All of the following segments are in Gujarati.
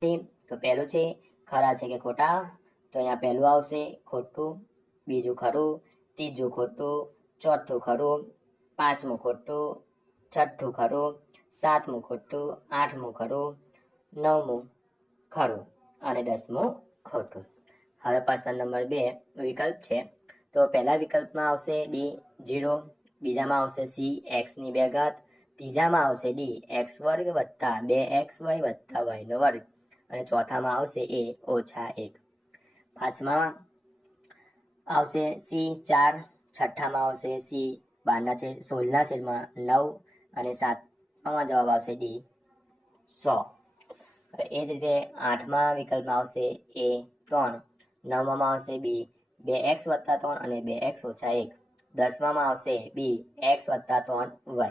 તો પહેલું છે ખરા છે કે ખોટા, તો અહીંયા પહેલું આવશે ખોટું, બીજું ખરું, ત્રીજું ખોટું, ચોથું ખરું, પાંચમું ખોટું, છઠ્ઠું ખરું, સાતમું ખોટું, આઠમું ખરું, નવમું ખરું અને 10મું ખોટું. હવે પ્રશ્ન નંબર 2 વિકલ્પ છે. તો પહેલા વિકલ્પમાં આવશે ડી 0, બીજામાં આવશે સી એક્સની 2 ઘાત, ત્રીજામાં આવશે ડી એક્સ વર્ગ વત્તા 2xy વત્તા વાયનો વર્ગ અને ચોથામાં આવશે એ -1. પાંચમામાં આવશે સી 4, છઠ્ઠામાં આવશે સી 16/9 અને સાતમામાં જવાબ આવશે ડી 100. એ જ રીતે આઠમા વિકલ્પમાં આવશે એ 3, નવમામાં આવશે બી 2x વત્તા 3 અને 2x - 1, દસમામાં આવશે બી x વત્તા 3y.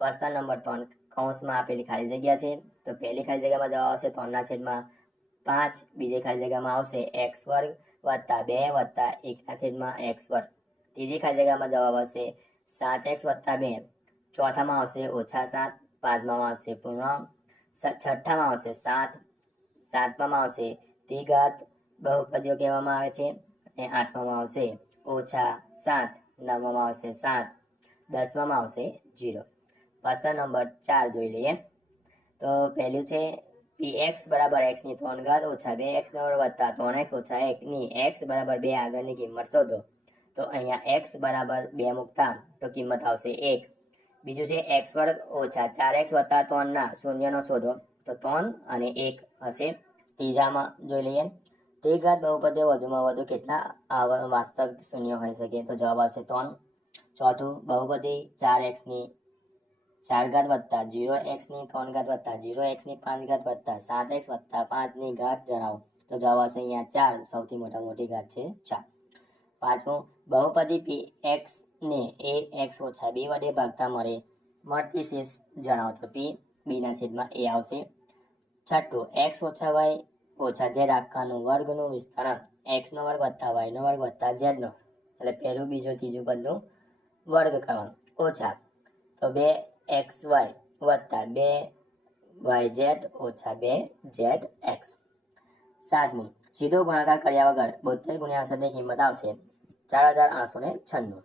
પ્રશ્ન નંબર 3 કૌંસમાં આપેલી ખાલી જગ્યા છે. તો પહેલી ખાલી જગ્યામાં જવાબ આવશે 3/5, બીજી ખાલી જગ્યામાં આવશે x વર્ગ વત્તા 2 વત્તા 1/x વર્ગ, ત્રીજી ખાલી જગ્યામાં જવાબ આવશે 7x વત્તા 2, ચોથામાં આવશે -7, પાંચમામાં આવશે પૂર્ણાંક, છઠ્ઠામાં આવશે 7, સાતમામાં આવશે દ્વિઘાત બહુપદીઓ કહેવામાં આવે છે અને આઠમામાં આવશે -7, નવમામાં આવશે 7, દસમામાં આવશે 0. પ્રશ્ન નંબર 4 જોઈ લઈએ. તો પહેલું છે px બરાબર x ની 3 ઘાત ઓછા 2x વર્ગ વત્તા 3x - 1 ની x બરાબર 2 આગળની કિંમત શોધો. તો અહીંયા x બરાબર 2 મૂકતા તો કિંમત આવશે 1. બીજું છે x વર્ગ ઓછા 4x વત્તા 3 ના શૂન્યનો શોધો. તો 3 અને 1 હશે. ત્રીજામાં જોઈ લઈએ. દ્વિઘાત બહુપદીઓ વધુમાં વધુ કેટલા વાસ્તવિક શૂન્ય હોઈ શકે? તો જવાબ આવશે 3. ચોથું બહુપદી 4x ની 4 ઘાત વત્તા 0x ની 3 ઘાત વત્તા 0x ની 5 ઘાત વત્તા 7x વત્તા 5 ની ઘાત જણાવો. તો જવાબ આવશે અહીંયા 4, સૌથી મોટી ઘાત છે 4. પાંચમું બહુપદી px ને ax - b વડે ભાગતા મળતી શેષ જણાવો. તો p b/a આવશે. છઠ્ઠું x - y - z આખાનું વર્ગનું વિસ્તરણ x નો વર્ગ વત્તા y નો વર્ગ વત્તા z નો, એટલે પહેલું બીજું ત્રીજું પદનું વર્ગ કરવાનું, ઓછા તો 2xy વત્તા 2yz ઓછા 2zx. સાતમું સીધો ગુણાકાર કર્યા વગર 72 × 68 ની કિંમત આવશે 4896.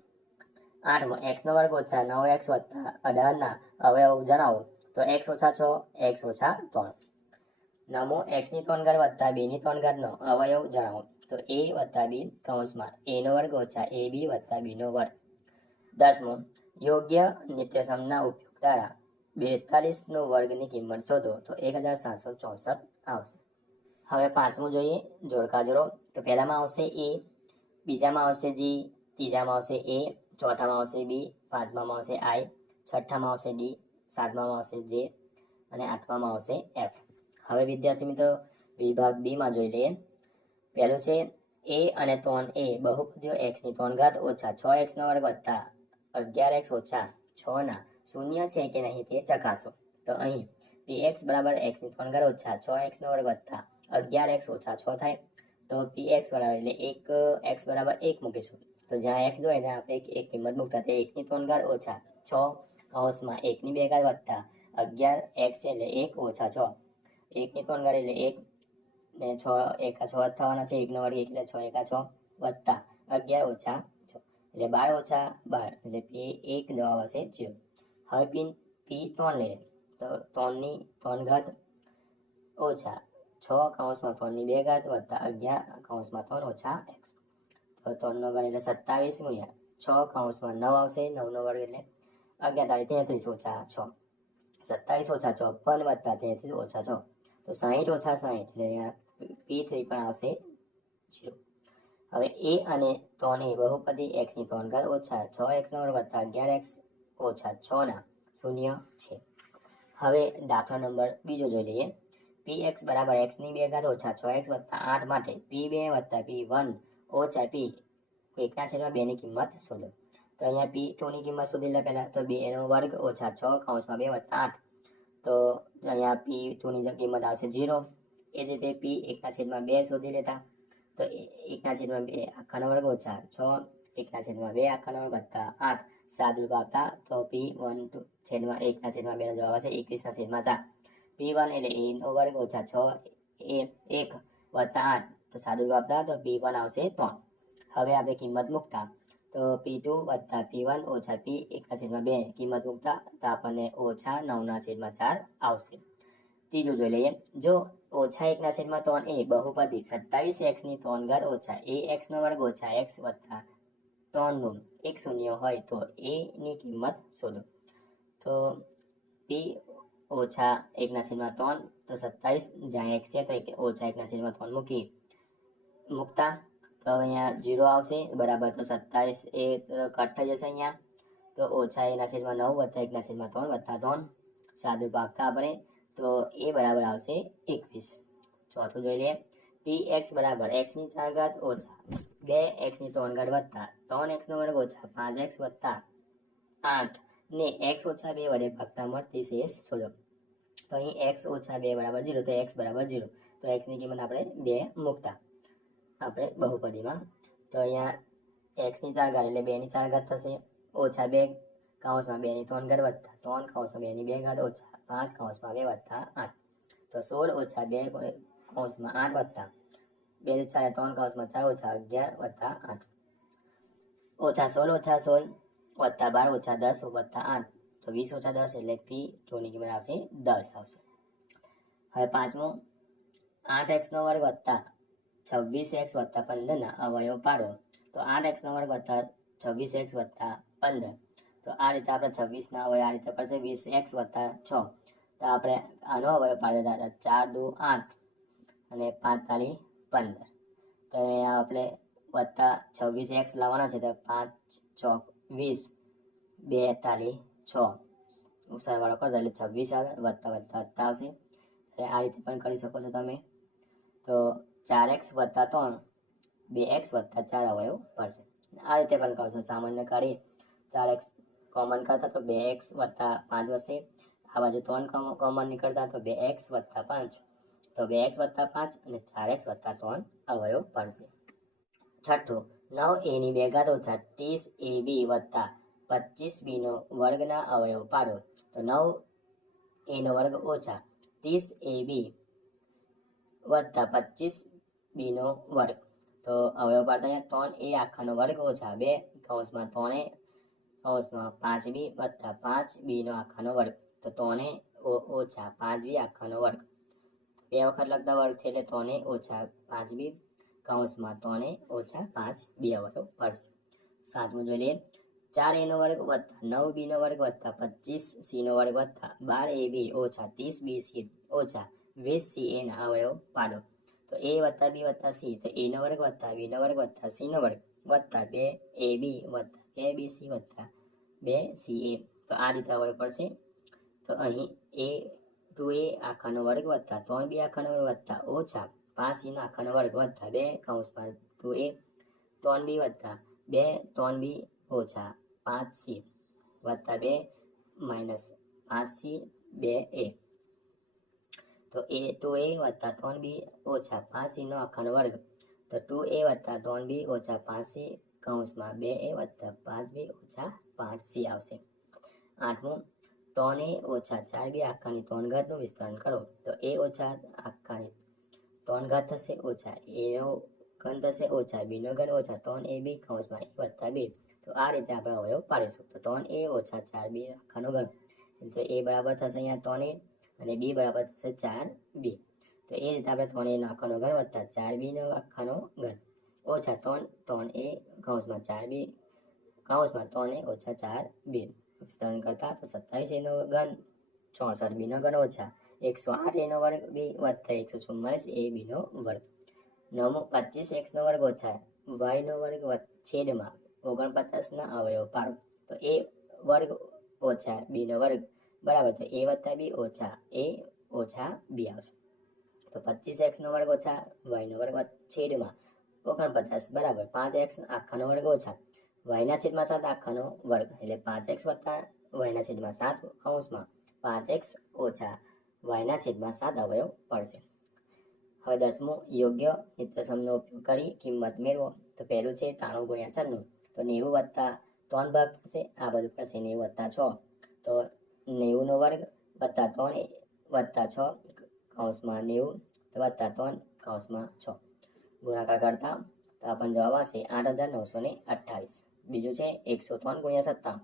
આઠમું x નો વર્ગ ઓછા 9x વત્તા 18 ના અવયવ જણાવો. તો x - 6, x - 3. નવમું x ની 3 ઘાત વત્તા 2 ની 3 ઘાતનો અવયવ જણાવો. તો a વત્તા b કૌંસમાં a નો વર્ગ ઓછા ab વત્તા b નો વર્ગ. દસમું યોગ્ય નિત્યસમના ઉપયોગ દ્વારા 42 નો વર્ગની કિંમત શોધો. તો 1764 આવશે. હવે પાંચમું જોઈએ જોડકા જોડો. તો પહેલામાં આવશે a, બીજામાં આવશે g, ત્રીજામાં આવશે a, ચોથામાં આવશે b, પાંચમામાં આવશે i, છઠ્ઠામાં આવશે d, સાતમામાં આવશે j અને આઠમામાં આવશે f. હવે વિદ્યાર્થી મિત્રો વિભાગ બી માં જોઈ લઈએ. પહેલું છે a અને 3a બહુપદીઓ x ની 3 ઘાત ઓછા 6x નો વર્ગ વત્તા 11x ઓછા 6 ના શૂન્ય છે કે નહીં તે ચકાસો. તો અહીં px બરાબર x ની 3 ઘાત ઓછા 6x નો વર્ગ વત્તા 11x ઓછા 6 થાય. તો px બરાબર એટલે 1x બરાબર 1 મૂકીશું. તો જ્યાં x હોય ત્યાં આપણે એક કિંમત મૂકતા તે 1 ની 3 ઘાત ઓછા 6 કૌંસમાં 1 ની 2 ઘાત વત્તા 11x એટલે 1 ઓછા 6, 1 ની 3 ઘાત એટલે 1 ને 6 એકા 6 થવાના છે, 1 નો વર્ગ એટલે 6 એકા 6 વત્તા 11 ઓછા 6 એટલે 12 ઓછા 12 એટલે p1 જવાબ હશે 0. હવે p3 લઈએ. તો 3 ની 3 ઘાત ઓછા 6 કૌંસમાં 3 ની 2 ઘાત વત્તા 11 કૌંસમાં 3 ઓછા x. તો 3 નો ઘન એટલે 27 ગુણ્યા 6 કૌંસમાં 9 આવશે, 9 નો વર્ગ એટલે 11 33 ઓછા 6, 27 ઓછા 54 વત્તા 33 ઓછા 6, તો 60 ઓછા 60 એટલે p3 પણ આવશે 0. હવે a અને 3a બહુપદી x ની 3 ઘાત ઓછા 6x નો વર્ગ વત્તા 11x ઓછા 6 ના શૂન્ય છે. હવે દાખલા નંબર બીજો જોઈ લઈએ. px બરાબર x ની 2 ઘાત ઓછા 6x વત્તા 8 માટે p2 વત્તા p1 ઓછા p1/2 ની કિંમત શોધો. તો અહીંયા p2 ની કિંમત શોધી લે પહેલા. તો 2 નો વર્ગ ઓછા 6 કૌંસમાં 2 વત્તા 8, તો અહીંયા p2 ની કિંમત આવશે 0. એ જ રીતે p1/2 શોધી લેતા. તો 1/2 આખાનો વર્ગ ઓછા 6, 1/2 આખાનો વર્ગ વત્તા 8 સાદુરૂપ આપતા તો p1/1/2 નો જવાબ આવશે 21/4. p1 એટલે a નો વર્ગ ઓછા 6 1 વત્તા 8 તો સાદું જવાબ થાય તો P1 આવશે 3. હવે આપણે કિંમત મૂકતા તો P2 વત્તા P1 ઓછા P1/2 કિંમત મૂકતા તો આપણને -9/4 આવશે. ત્રીજું જોઈ લઈએ. જો -1/3 એ બહુપદી 27x ની 3 ઘાત ઓછા ax નો વર્ગ ઓછા x વત્તા 3 નું એક શૂન્ય હોય તો a ની કિંમત શોધો. તો p ઓછા 1/3 તો 27 જ્યાં x છે તો ઓછા 1/3 મૂકતા તો અહીંયા 0 આવશે બરાબર. તો 27 એ કટ થઈ જશે અહીંયા તો ઓછા 1/9 વત્તા 1/3 વત્તા 3 સાદું ભાગતા આપણે તો એ બરાબર આવશે 21. ચોથું જોઈ લઈએ. px બરાબર x ની 4 ઘાત ઓછા 2x ની 3 ઘાત વત્તા 3x નો વર્ગ ઓછા 5x વત્તા 8 ને x ઓછા 2 વડે ભાગતા મળતી શેષ શોધો. તો અહીં x ઓછા 2 બરાબર 0 તો x બરાબર 0 તો x ની કિંમત આપણે 2 મૂકતા આપણે બહુપદીમાં તો અહીંયા x ની 4 ઘાત એટલે 2 ની 4 ઘાત થશે ઓછા 2 કૌંસમાં 2 ની 3 ઘાત વત્તા 3 કૌંસમાં 2 ની 2 ઘાત ઓછા 5 કૌંસમાં 2 વત્તા 8 તો 16 ઓછા 2 કૌંસમાં 8 વત્તા 2 4 3 કૌંસમાં 4 ઓછા 11 વત્તા 8 ઓછા 16 વત્તા 12 ઓછા 10 વત્તા 8 તો 20 ઓછા 10 એટલે P2 ની કિંમત આવશે 10 આવશે. હવે પાંચમું 8x નો વર્ગ વત્તા 26x વત્તા 15 ના અવયવ પાડો. તો 8x નો વર્ગ વત્તા 26x વત્તા 15 તો આ રીતે આપણે 26 ના અવયવ આ રીતે પડશે 20x વત્તા 6 તો આપણે આનો અવયવ પાડેલા 4 2 8 અને 5 તાલી 15 તો અહીંયા આપણે વત્તા 26x લાવવાના છે તો 5 ચોક 20 2 તાલી 6 સરવાળો કરો એટલે 26 આવે વત્તા વત્તા વત્તા આવશે. એટલે આ રીતે પણ કરી શકો છો તમે. તો 4x વત્તા 3 2x વત્તા 4 અવયવ પડશે. આ રીતે પણ કરશો. સામાન્ય કરી 4x કોમન કરતા તો 2x વત્તા 5 વશે. આ બાજુ 3 કોમન નીકળતા તો 2x વત્તા 5 તો 2x વત્તા 5 અને 4x વત્તા 3 અવયવ પડશે. છઠ્ઠું 9a ની 2 ઘાત ઓછા 30ab વત્તા 25b નો વર્ગના અવયવ પાડો. તો 9a નો વર્ગ ઓછા 30ab વત્તા 25b નો વર્ગ તો અવયવ પાડતા 3a આખાનો વર્ગ ઓછા 2 કૌંસમાં 3a કૌંસમાં 5b વત્તા 5b નો આખાનો વર્ગ તો 3a ઓછા 5b આખાનો વર્ગ બે વખત લખતા વર્ગ છે એટલે 3a ઓછા 5b કૌંસમાં 3a ઓછા 5b અવયવ પડશે. સાતમું જોઈ લઈએ. 4a નો વર્ગ વત્તા 9b નો વર્ગ વત્તા 25c નો વર્ગ વત્તા 12ab ઓછા 30bc ઓછા 20ca ના અવયવ પાડો. તો a વત્તા b વત્તા c તો a નો વર્ગ વત્તા b નો વર્ગ વત્તા c નો વર્ગ વત્તા 2ab વત્તા 2bc વત્તા 2ca તો આ રીતે અવયવ પડશે. તો અહીં a2a આખાનો વર્ગ વત્તા 3b આખાનો વર્ગ વત્તા ઓછા 5c નો આખાનો વર્ગ વત્તા 2 કૌંસમાં 2a 3b વત્તા 2 3b ઓછા 5c વત્તા 2 માઇનસ 5c 2a તો a2a વત્તા 3b ઓછા 5c નો આખાનો વર્ગ તો 2a વત્તા 3b ઓછા 5c કૌંસમાં 2a વત્તા 5b ઓછા 5c આવશે. આઠમું 3a ઓછા 4b આખાની 3 ઘાતનું વિસ્તરણ કરો. તો a ઓછા આખાની 3 ઘાત થશે ઓછા a નો ઘન થશે ઓછા b નો ઘન ઓછા 3ab કૌંસમાં a વત્તા 2 તો આ રીતે આપણે અવયવ પાડીશું. તો 3a ઓછા 4b આખાનો ઘન એટલે a બરાબર થશે અહીંયા 3a અને b બરાબર થશે 4b તો એ રીતે આપણે 3a નો આખાનો ઘન વત્તા 4b નો આખાનો ઘન ઓછા 3a કૌંસમાં 4b કૌંસમાં 3a ઓછા 4b વિસ્તરણ કરતા તો 27a નો ઘન 64b નો ઘન ઓછા 108a નો વર્ગ b વત્તા 144ab નો વર્ગ. નવમું 25x નો વર્ગ ઓછા y નો વર્ગ છેદમાં 49 ના અવયવ પાડો. તો a વર્ગ ઓછા b નો વર્ગ બરાબર તો a વત્તા b ઓછા a ઓછા b આવશે. તો 25x નો વર્ગ ઓછા y નો વર્ગ છેદમાં 49 બરાબર 5x આખાનો વર્ગ ઓછા y ના છેદમાં 7 આખાનો વર્ગ એટલે 5x વત્તા y ના છેદમાં 7 કૌંસમાં 5x ઓછા y ના છેદમાં 7 અવયવ પડશે. હવે 10મું યોગ્ય નિત્યસમનો ઉપયોગ કરી કિંમત મેળવો. તો પહેલું છે 93 ગુણ્યા 96 તો 90 વત્તા 3 ભાગ થશે આ બધું પડશે 90 વત્તા 6 તો 90 નો વર્ગ વત્તા 3 વત્તા 6 કૌંસમાં 90 તો વત્તા 3 કૌંસમાં 6 ગુણાકાર કરતા તો આપણને જવાબ આવશે 8,928. બીજું છે 103 ગુણ્યા 57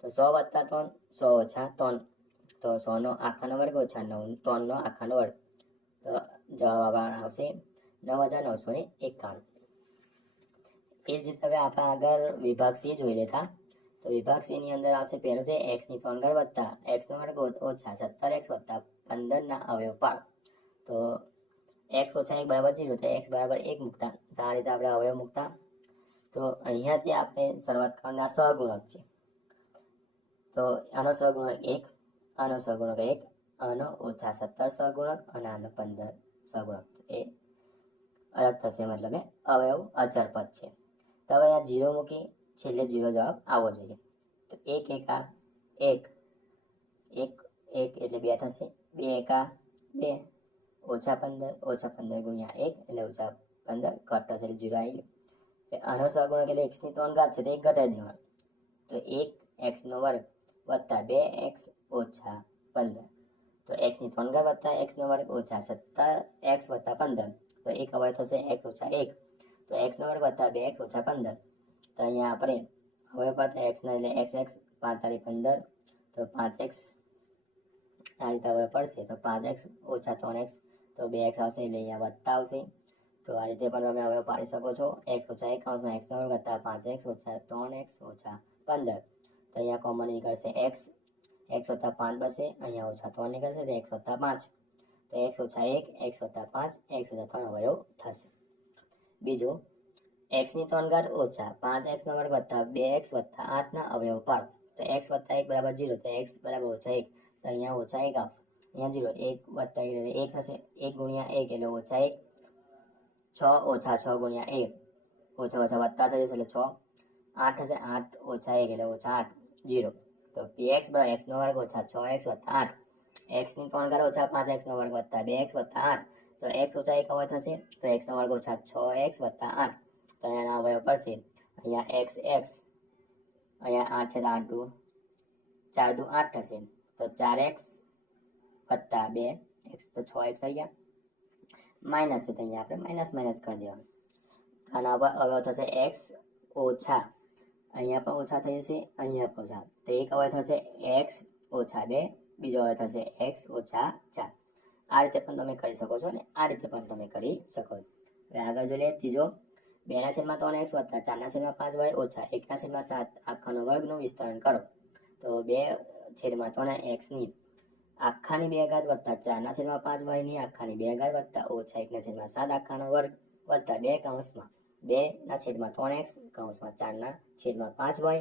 તો 100 વત્તા 3 100 ઓછા 3 તો 100 નો આખાનો વર્ગ ઓછા 9 3 નો આખાનો વર્ગ તો જવાબ આવશે 9,991. એ જ રીતે હવે આપણે આગળ વિભાગ સી જોઈ લેતા તો વિભાગ સી ની અંદર આવશે પહેલું છે x ની 3 ઘાત વત્તા x નો વર્ગ ઓછા 17x વત્તા 15 ના અવયવ પાડો તો x ઓછા 1 બરાબર 0 તો x બરાબર 1 મૂકતા તો આ રીતે આપણે અવયવ મૂકતા તો અહીંયાથી આપણે શરૂઆત કરવાના સહગુણક છે તો આનો સહગુણક 1 આનો સહગુણક 1 આનો ઓછા 17 સહગુણક અને આનો 15 સહગુણક એ અલગ થશે મતલબ અવયવ અચળ પદ છે તો હવે આ 0 મૂકી છેલ્લે 0 જવાબ આવવો જોઈએ તો 1 એકા 1 1 1 એટલે 2 થશે 2 એકા 2 ઓછા 15 ગુણ્યા 1 એટલે ઓછા 15 ઘટ થશે એટલે 0 આવી ગયું આનો સહગુણક એટલે x ની 3 ઘાત છે તો 1 ઘટાડી દેવાનું તો 1x નો વર્ગ વત્તા 2x ઓછા 15 તો x ની 3 ઘાત વત્તા x નો વર્ગ ઓછા 17x વત્તા 15 તો એક અવયવ થશે x ઓછા 1 તો x નો વર્ગ વત્તા 2x ઓછા 15 તો અહીંયા આપણે અવયવ કરતા x ના એટલે xx 5 તારી 15 તો 5x આ રીતે અવયવ પડશે તો 5x ઓછા 3x તો 2x આવશે એટલે અહીંયા વત્તા આવશે તો આ રીતે પણ તમે અવયવ પાડી શકો છો x ઓછા 1 કૌંસમાં x નો વર્ગ વત્તા 5x ઓછા 3x ઓછા 15 તો અહીંયા કોમન નીકળશે x વત્તા 5 બસે અહીંયા ઓછા 3 નીકળશે તો x વત્તા 5 તો x ઓછા 1 x વત્તા 5 x વત્તા 3 અવયવ થશે બીજું x ની 3 ઘાત ઓછા 5x નો વર્ગ વત્તા 2x વત્તા 8 ના અવયવ પાડો તો x વત્તા 1 બરાબર 0 તો x બરાબર ઓછા 1 તો અહીંયા ઓછા 1 આવશે અહીંયા 0 1 વત્તા 1 થશે 1 ગુણ્યા 1 એટલે ઓછા 1 6 ઓછા 6 ગુણ્યા 1 ઓછા ઓછા વત્તા થઈ જશે એટલે 6 8 થશે 8 ઓછા 1 એટલે ઓછા 8 0 તો px બરાબર x નો વર્ગ ઓછા 6x વત્તા 8 x ની 3 ઘાત ઓછા 5x નો વર્ગ વત્તા 2x વત્તા 8 તો x ઓછા 1 અવયવ થશે તો x નો વર્ગ ઓછા 6x વત્તા 8 તો અહીંયાના અવયવ પડશે અહીંયા xx અહીંયા 8 છે તો 8 દુ 4 દુ 8 થશે તો 4x વત્તા 2x તો 6x થઈ ગયા માઇનસ છે તો અહીંયા આપણે માઇનસ કરી દેવાનું આના અવયવ થશે x ઓછા અહીંયા પણ ઓછા થઈ જશે અહીંયા પણ ઓછા તો એક અવયવ થશે x ઓછા 2 બીજો અવયવ થશે x ઓછા 4 આ રીતે પણ તમે કરી શકો છો અને આ રીતે પણ તમે કરી શકો છો હવે આગળ જોઈએ ત્રીજો 2/3x વત્તા 4/5y ઓછા 1/7 આખાનો વર્ગનું વિસ્તરણ કરો તો 2/3x ની આખાની 2 ઘાત વત્તા 4/5y ની આખાની 2 ઘાત વત્તા ઓછા 1/7 આખાનો વર્ગ વત્તા 2 કૌંસમાં 2/3x કૌંસમાં 4/5y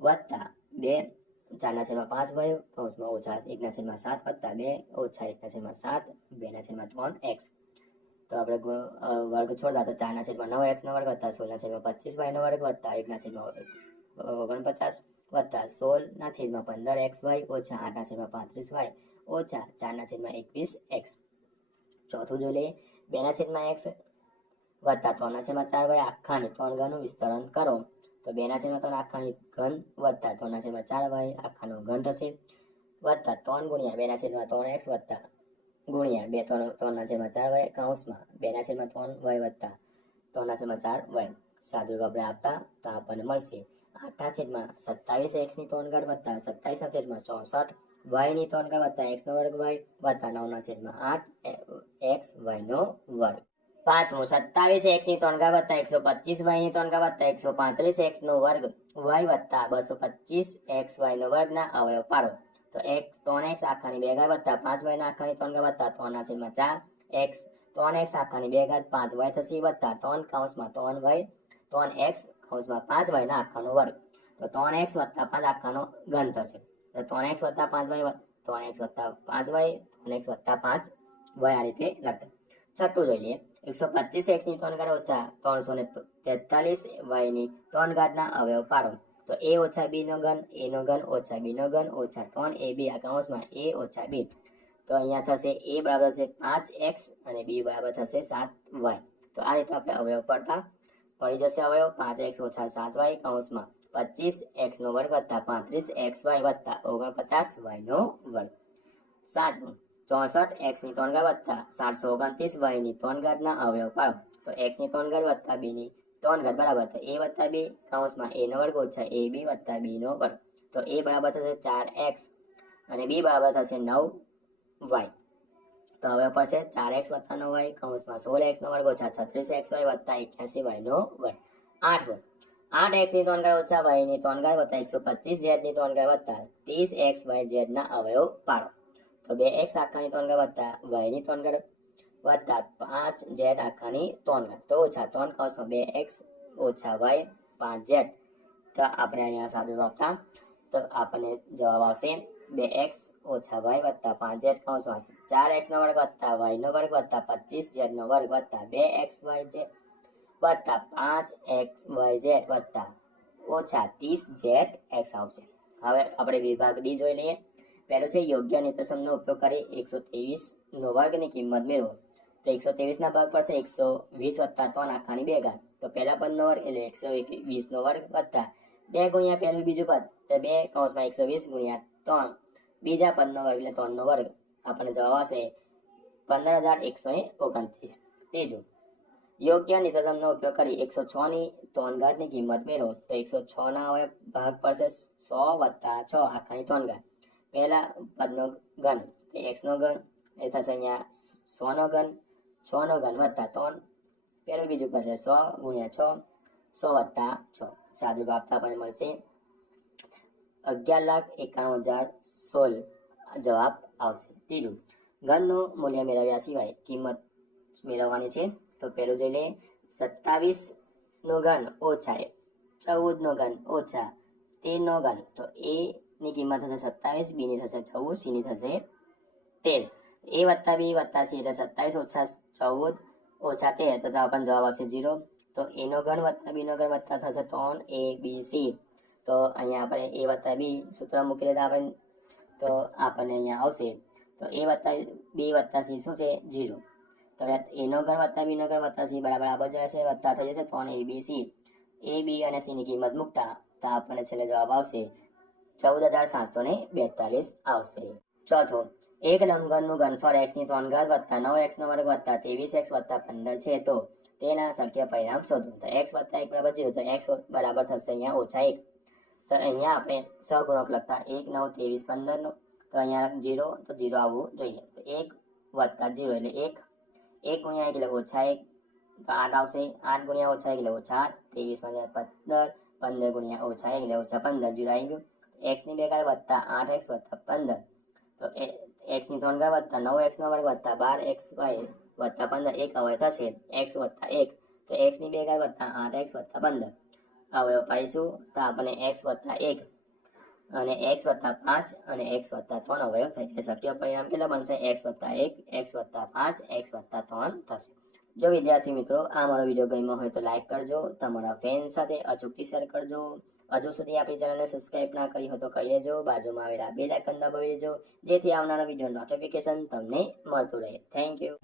વત્તા 2 4/5y કૌંસમાં ઓછા 1/7 વત્તા 2 ઓછા 1/7 2/3x તો આપણે વર્ગ છોડતા તો 4/9x નો વર્ગ વત્તા 16/25y નો વર્ગ વત્તા 1/49 વત્તા 16/15xy ઓછા 8/35y ઓછા 4/21x ચોથું જોઈ લઈએ 2/x વત્તા 3/4y આખાની 3 ઘનનું વિસ્તરણ કરો તો 2/3 આખાની ઘન વત્તા 3/4y આખાનો ઘન થશે વત્તા 3 ગુણ્યા 2/3x વત્તા ગુણ્યા 3/4y કૌંસમાં 2/3y વત્તા 3/4y સાદું આપણે આપતા તો આપણને મળશે 8/27x ની 3 ઘાત વત્તા 27/64y ની 3 ઘાત વત્તા x નો વર્ગ y વત્તા 9/8x y નો વર્ગ પાંચમું 27x ની 3 ઘાત વત્તા 125y ની 3 ઘાત વત્તા 135x નો વર્ગ y વત્તા 225x y નો વર્ગ ના અવયવ પાડો તો x 3x આખાની 2 ઘાત વત્તા 5y ના આખાની 3 ઘાત વત્તા 3/4x 3x આખાની 2 ઘાત 5y થશે વત્તા 3 કૌંસમાં 3y 3x કૌંસમાં 5y ના આખાનો વર્ગ તો 3x વત્તા 5 આખાનો ઘન થશે તો 3x વત્તા 5y 3x વત્તા 5y 3x વત્તા 5y આ રીતે લખતા છઠ્ઠું જોઈ લઈએ 125x ની 3 ઘાત ઓછા 343y ની 3 ઘાતના અવયવ પાડો તો a ઓછા b નો ઘન a નો ઘન ઓછા b નો ઘન ઓછા 3ab આ કૌંસમાં a ઓછા b તો અહીંયા થશે a બરાબર થશે 5x અને b બરાબર થશે 7y તો આ રીતે આપણે અવયવ પડતા પડી જશે અવયવ 5x ઓછા 7y કૌંસમાં 25x નો વર્ગ વત્તા 35xy વત્તા 49y નો વર્ગ સાતમું 64 x ની 3 ઘાત વત્તા 729 y ની 3 ઘાતના અવયવ પાડો. તો x ની 3 ઘાત વત્તા b ની 3 ઘાત બરાબર તો a વત્તા b કૌંસમાં a નો વર્ગ ઓછા ab વત્તા b નો વર્ગ. તો a બરાબર થશે 4x અને b બરાબર થશે 9y. તો હવે પડશે 4x વત્તા 9y કૌંસમાં 16x નો વર્ગ ઓછા 36xy વત્તા 81y નો વર્ગ. 8 વર્ગ 8x ની 3 ઘાત ઓછા y ની 3 ઘાત વત્તા 125z ની 3 ઘાત વત્તા 30xyz ના અવયવ પાડો. તો 2x આખાની 3 ઘાત વત્તા y ની 3 ઘાત વત્તા 5z આખાની 3 ઘાત તો ઓછા 3 કૌંસમાં 2x ઓછા y 5z. તો આપણે અહીંયા સાદું વાપતા તો આપણને જવાબ આવશે 2x ઓછા y વત્તા 5z કૌંસમાં 4x નો વર્ગ વત્તા y નો વર્ગ વત્તા 25z નો વર્ગ વત્તા 2xyz વત્તા 5xyz વત્તા ઓછા 30zx આવશે. હવે આપણે વિભાગ ડી જોઈ લઈએ. પહેલું છે યોગ્ય નિત્યસમનો ઉપયોગ કરી 123 નો વર્ગની કિંમત મેળવો. તો 123 ના ભાગ પડશે 120 વત્તા 3 આખાની 2 ઘાત. તો પહેલા પદનો વર્ગ એટલે 120 નો વર્ગ વત્તા 2 ગુણ્યા પહેલું બીજું પદ તો 2 કૌંસમાં 120 ગુણ્યા 3 બીજા પદનો વર્ગ એટલે 3 નો વર્ગ. આપણને જવાબ આવશે 15129. ત્રીજું યોગ્ય નિત્યસમનો ઉપયોગ કરી 106 ની 3 ઘાતની કિંમત મેળવો. તો 106 ના હવે ભાગ પડશે 100 વત્તા 6 આખાની 3 ઘાત. પહેલા પદનો ઘન તો x નો ઘન એ થશે અહીંયા 100 નો ઘન 6 નો ઘન વત્તા 3 પહેલું બીજું પદ 100 ગુણ્યા 6 100 વત્તા 6 સાદું આપતા આપણને મળશે 11,91,016 જવાબ આવશે. ત્રીજું ઘનનું મૂલ્ય મેળવ્યા સિવાય કિંમત મેળવવાની છે. તો પહેલું જોઈ લઈએ 27 નો ઘન ઓછા 14 નો ઘન ઓછા 13 નો ઘન. તો a ની કિંમત થશે 27 b ની થશે 14 c ની થશે 13. a વત્તા b વત્તા c એટલે 27 ઓછા 14 ઓછા 13 તો આપણને જવાબ આવશે 0. તો a નો ઘન વત્તા b નો ઘન વત્તા થશે 3abc. તો અહીંયા આપણે a વત્તા b સૂત્ર મૂકી લીધા આપણે તો આપણને અહીંયા આવશે તો a વત્તા b વત્તા c શું છે 0. તો a નો ઘન વત્તા b નો ઘન વત્તા c બરાબર આ બાજુ આવશે વત્તા થઈ જશે 3abc. a b અને c ની કિંમત મૂકતા તો આપણને છેલ્લે જવાબ આવશે 14,742 આવશે. ચોથો એક લંબઘનનું ઘનફળ x ની 3 ઘાત વત્તા 9x નો વર્ગ વત્તા 23x વત્તા 15 છે તો તેના શક્ય પરિણામ શોધો. તો x વત્તા 1 બરાબર 0 તો x બરાબર થશે અહીંયા ઓછા 1. તો અહીંયા આપણે સહગુણક લખતા 1 9 23 15 નો તો અહીંયા 0 તો 0 આવવું જોઈએ. તો 1 વત્તા 0 એટલે 1 1 ગુણ્યા 1 એટલે ઓછા 1 તો 8 આવશે. 8 ગુણ્યા ઓછા 1 એટલે ઓછા 8 23 15 15 ગુણ્યા ઓછા 1 એટલે ઓછા 15 0 આવી ગયું. x ની 2 ઘાત વત્તા 8x વત્તા 15 તો x ની 3 ઘાત વત્તા 9x નો વર્ગ વત્તા 12xy વત્તા 15 એક અવયવ થશે x વત્તા 1 તો x ની 2 ઘાત વત્તા 8x વત્તા 15 અવયવ પાડીશું તો આપણને x વત્તા 1 અને x વત્તા 5 અને x વત્તા 3 અવયવ થશે. એટલે શક્ય પરિણામ કેટલા બનશે x વત્તા 1 x વત્તા 5 x વત્તા 3 થશે. જો વિદ્યાર્થી મિત્રો આ મારો વિડીયો ગમ્યો હોય તો લાઈક કરજો, તમારા ફ્રેન્ડ સાથે અચૂકથી શેર કરજો. હજુ સુધી આપણી ચેનલને સબસ્ક્રાઇબ ના કરી હોય તો કરી લેજો. બાજુમાં આવેલા બેલ આઇકન દબાવી દેજો જેથી આવનારા વિડીયો નોટિફિકેશન તમને મળતું રહે. Thank you.